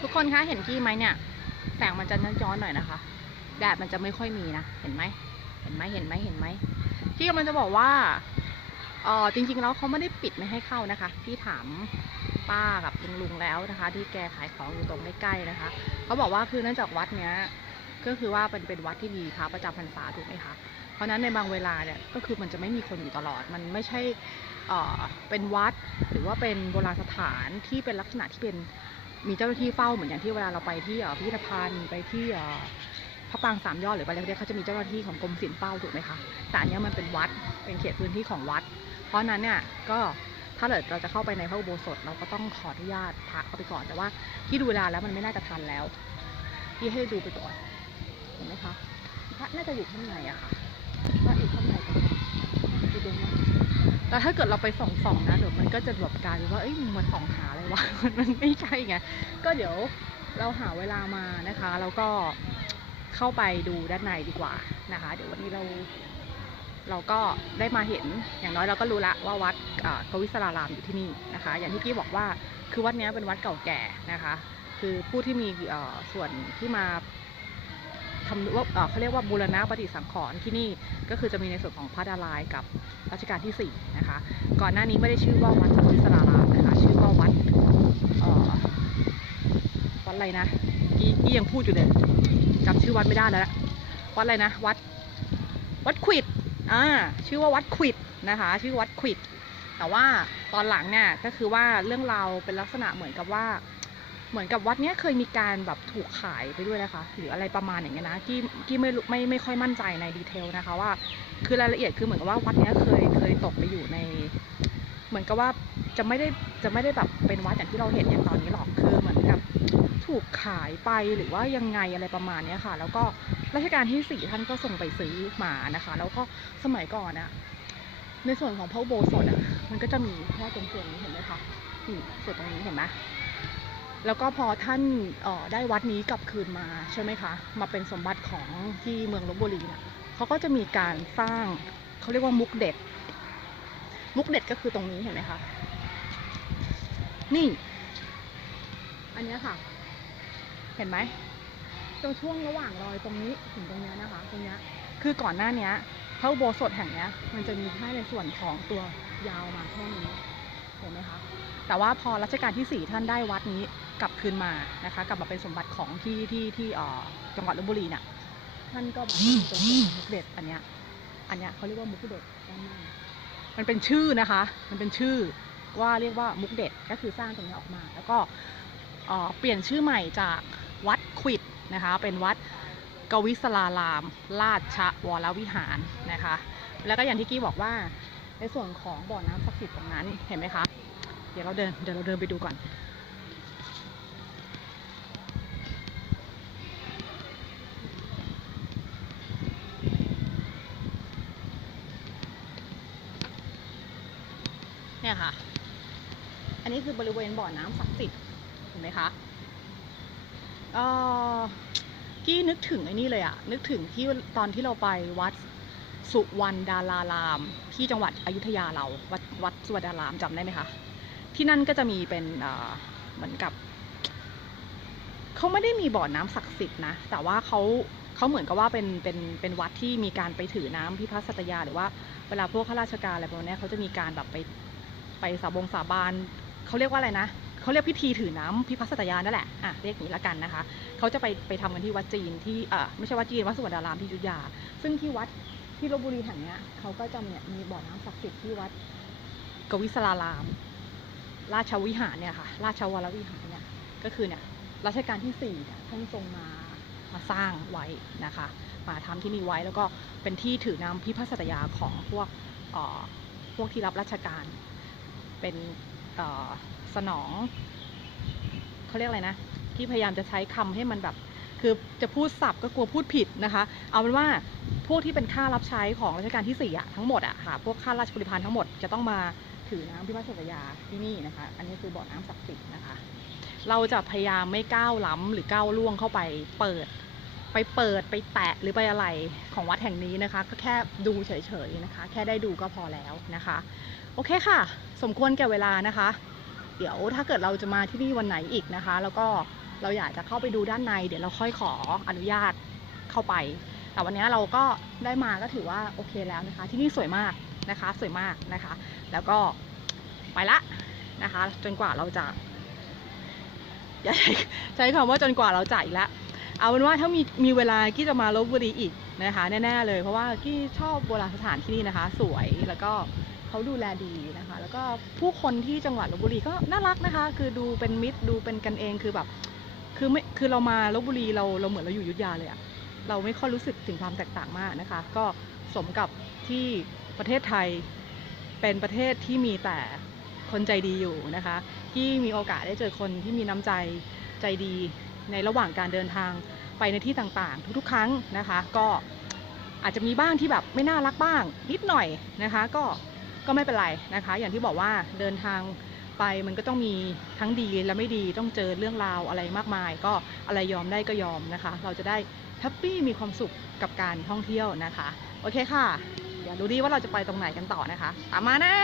ทุกคนคะเห็นกี้ไหมเนี่ย แสงมันจะย้อนๆหน่อยนะคะแดดมันจะไม่ค่อยมีนะเห็นไหมเห็นไหมเห็นไหมเห็นไหมพี่กำลังจะบอกว่าเออจริงๆแล้วเขาไม่ได้ปิดไม่ให้เข้านะคะพี่ถามป้ากับลุงลุงแล้วนะคะ ที่แกขายของอยู่ตรงใกล้ๆนะคะเขาบอกว่าคือเนื่องจากวัดเนี้ยก็คือว่าเป็นเป็นวัดที่มีพระประจำพรรษาถูกไหมคะเพราะฉะนั้นในบางเวลาเนี่ยก็คือมันจะไม่มีคนอยู่ตลอด มันไม่ใช่เออเป็นวัดหรือว่าเป็นโบราณสถานที่เป็นลักษณะที่เป็น มีเจ้าหน้าที่เฝ้าเหมือนอย่างที่เวลาเราไปที่พิพิธภัณฑ์ไปที่พระปรางสามยอดหรืออะไรพวกเนี้ยเขาจะมีเจ้าหน้าที่ของกรมศิลป์เฝ้าถูกไหมคะแต่อันนี้มันเป็นวัดเป็นเขตพื้นที่ของวัด เพราะนั้นเนี่ยก็ถ้าเกิดเราจะเข้าไปในพระอุโบสถเราก็ต้องขออนุญาตพระเข้าไปก่อนแต่ว่าที่ดูเวลาแล้วมันไม่น่าจะทันแล้วที่ให้ดูไปก่อนเห็นไหมคะพระน่าจะอยู่ข้างในอะค่ะพระอยู่ข้างในตรงนี้ดูนั้นแต่ถ้าเกิดเราไปส่องส่องๆนะเดี๋ยวมันก็จะแบบกลายเป็นว่าเอ้ยมึงมาส่องหา อะไรวะมันไม่ใช่ไงก็เดี๋ยวเราหาเวลามานะคะ แล้วก็เข้าไปดูด้านในดีกว่านะคะ เดี๋ยววันนี้เรา เราก็ได้มาเห็นอย่างน้อยเราก็รู้ละว่าวัดกวิศรารามอยู่ที่นี่นะคะ อย่างที่กี้บอกว่าคือวัดนี้เป็นวัดเก่าแก่นะคะ คือผู้ที่มีส่วนที่มาทำว่าเขาเรียกว่าบูรณะปฏิสังขรณ์ที่นี่ก็คือจะมีในส่วนของพระดารายกับรัชกาลที่สี่นะคะ ก่อนหน้านี้ไม่ได้ชื่อว่าวัดกวิศรารามนะคะ ชื่อว่าวัด อะไรนะกี้กี้ยังพูดอยู่เลยจำชื่อวัดไม่ได้แล้วนะวัดอะไรนะ วัด วัดขวิดอ่าชื่อว่าวัดขวิดนะคะ ชื่อวัดขวิดแต่ว่าตอนหลังเนี่ยก็คือว่าเรื่องราวเป็นลักษณะเหมือนกับว่า เหมือนกับวัดเนี้ยเคยมีการแบบถูกขายไปด้วยนะคะ หรืออะไรประมาณอย่างเงี้ยนะที่ที่ไม่รู้ไม่ไม่ค่อยมั่นใจในดีเทลนะคะว่า คือรายละเอียดคือเหมือนกับว่าวัดเนี้ยเคยเคยตกไปอยู่ใน เหมือนกับว่าจะไม่ได้จะไม่ได้แบบเป็นวัดอย่างที่เราเห็นอย่างตอนนี้หรอกคือเหมือนกับ ถูกขายไปหรือว่ายังไงอะไรประมาณนี้ค่ะ แล้วก็รัชกาลที่สี่ท่านก็ส่งไปซื้อมานะคะ แล้วก็สมัยก่อนอะในส่วนของพระโบสถอะมันก็จะมีแค่ตรงส่วนนี้เห็นไหมคะนี่ส่วนตรงนี้เห็นไหมแล้วก็พอท่านเอ่อได้วัดนี้กลับคืนมาใช่ไหมคะ มาเป็นสมบัติของที่เมืองลบบุรีเนี่ยเขาก็จะมีการสร้างเขาเรียกว่ามุกเด็ด มุกเด็ดก็คือตรงนี้เห็นไหมคะ นี่ อันนี้ค่ะ เห็นไหมตรงช่วงระหว่างรอยตรงนี้ถึงตรงเนี้ยนะคะ ตรงเนี้ยคือก่อนหน้าเนี้ยพระอุโบสถแห่งเนี้ย มันจะมีแค่ในส่วนของตัวยาวมาแค่นี้เห็นไหมคะแต่ว่าพอรัชกาลที่สี่ท่านได้วัดนี้กลับคืนมานะคะ กลับมาเป็นสมบัติของที่ที่ที่เอ่อจังหวัดลบบุรีเนี่ยท่านก็มาทำตรงส่วมุกเด็ดอันเนี้ยอันเนี้ยเขาเรียกว่ามุกเด็ดด้านหน้ามันเป็นชื่อนะคะ มันเป็นชื่อว่าเรียกว่ามุกเด็ดก็คือสร้างตรงนี้ออกมา แล้วก็อ่อเปลี่ยนชื่อใหม่จาก วิดนะคะ เป็นวัดกวิศลาราม ราชวรวิหารนะคะ แล้วก็อย่างที่กี้บอกว่าในส่วนของบ่อน้ำศักดิ์สิทธิ์ตรงนั้นเห็นไหมคะ เดี๋ยวเราเดินเดี๋ยวเราเดินไปดูก่อน เนี่ยค่ะ อันนี้คือบริเวณบ่อน้ำศักดิ์สิทธิ์เห็นไหมคะ เออกี้นึกถึงไอ้นี่เลยอะนึกถึงที่ตอนที่เราไปวัดสุวรรณดาราราม ที่จังหวัดอยุธยาเรา วัดวัดสุวรรณดารามจำได้ไหมคะ ที่นั่นก็จะมีเป็นเหมือนกับเขาไม่ได้มีบ่อน้ำศักดิ์สิทธิ์นะ แต่ว่าเขาเขาเหมือนกับว่าเป็นเป็นเป็นวัดที่มีการไปถือน้ำพิพัฒน์สัตยา หรือว่าเวลาพวกข้าราชการอะไรประมาณเนี้เขาจะมีการแบบไปไปสาบงสาบานเขาเรียกว่าอะไรนะ เขาเรียกพิธีถือน้ำพิพัฒน์สัตยานั่นแหละอะเรียกนี้ละกันนะคะเขาจะไปไปทำกันที่วัดจีนที่เออไม่ใช่วัดจีนวัดสุวรรณดารามที่ยุธยา ซึ่งที่วัดที่ลบบุรีแห่งเนี้ยเขาก็จะเนี่ยมีบ่อน้ำศักดิ์สิทธิ์ที่วัดกวิศราราม ราชวิหารเนี่ยค่ะราชวรวิหารเนี่ยก็คือเนี่ยรัชกาลที่สี่เนี่ยท่านทรงมามาสร้างไว้นะคะมาทำที่นี่ไว้แล้วก็เป็นที่ถือน้ำพิพัฒน์สัตยาของพวกเออพวกที่รับราชการเป็น สนองเขาเรียกอะไรนะ ที่พยายามจะใช้คำให้มันแบบ คือจะพูดศัพท์ก็กลัวพูดผิดนะคะ เอาเป็นว่าพวกที่เป็นข้ารับใช้ของรัชกาลที่สี่อะทั้งหมดอะค่ะ พวกข้าราชบริพารทั้งหมดจะต้องมาถือน้ำพิพัฒน์สัตยาที่นี่นะคะ อันนี้คือบ่อน้ำศักดิ์สิทธิ์นะคะ เราจะพยายามไม่ก้าวล้ำหรือก้าวล่วงเข้าไปเปิด ไปเปิดไปแตะหรือไปอะไรของวัดแห่งนี้นะคะ ก็แค่ดูเฉยๆนะคะ แค่ได้ดูก็พอแล้วนะคะ โอเคค่ะ สมควรแก่เวลานะคะ เดี๋ยวถ้าเกิดเราจะมาที่นี่วันไหนอีกนะคะ แล้วก็เราอยากจะเข้าไปดูด้านใน เดี๋ยวเราค่อยขออนุญาตเข้าไป แต่วันนี้เราก็ได้มาก็ถือว่าโอเคแล้วนะคะ ที่นี่สวยมากนะคะ สวยมากนะคะ แล้วก็ไปละนะคะ จนกว่าเราจะอย่าใช้ใช้คำว่าจนกว่าเราจะอีกแล้ว เอาเป็นว่าถ้ามีมีเวลากี้จะมาลบบุรีอีกนะคะแน่ๆเลยเพราะว่ากี้ชอบโบราณสถานที่นี่นะคะ สวยแล้วก็เขาดูแลดีนะคะ แล้วก็ผู้คนที่จังหวัดลบบุรีก็น่ารักนะคะ คือดูเป็นมิตรดูเป็นกันเองคือแบบคือไม่คือเรามาลบบุรีเราเราเหมือนเราอยู่ยุทธยาเลยอะเราไม่ค่อยรู้สึกถึงความแตกต่างมากนะคะ ก็สมกับที่ประเทศไทยเป็นประเทศที่มีแต่คนใจดีอยู่นะคะที่มีโอกาสได้เจอคนที่มีน้ำใจใจดี ในระหว่างการเดินทางไปในที่ต่างๆ ทุกๆ ครั้งนะคะ ก็อาจจะมีบ้างที่แบบไม่น่ารักบ้าง นิดหน่อยนะคะ ก็ก็ไม่เป็นไรนะคะ อย่างที่บอกว่าเดินทางไปมันก็ต้องมีทั้งดีและไม่ดีต้องเจอเรื่องราวอะไรมากมาย ก็อะไรยอมได้ก็ยอมนะคะ เราจะได้แฮปปี้มีความสุขกับการท่องเที่ยวนะคะ โอเคค่ะเดี๋ยวดูดีว่าเราจะไปตรงไหนกันต่อนะคะ ตามมานะ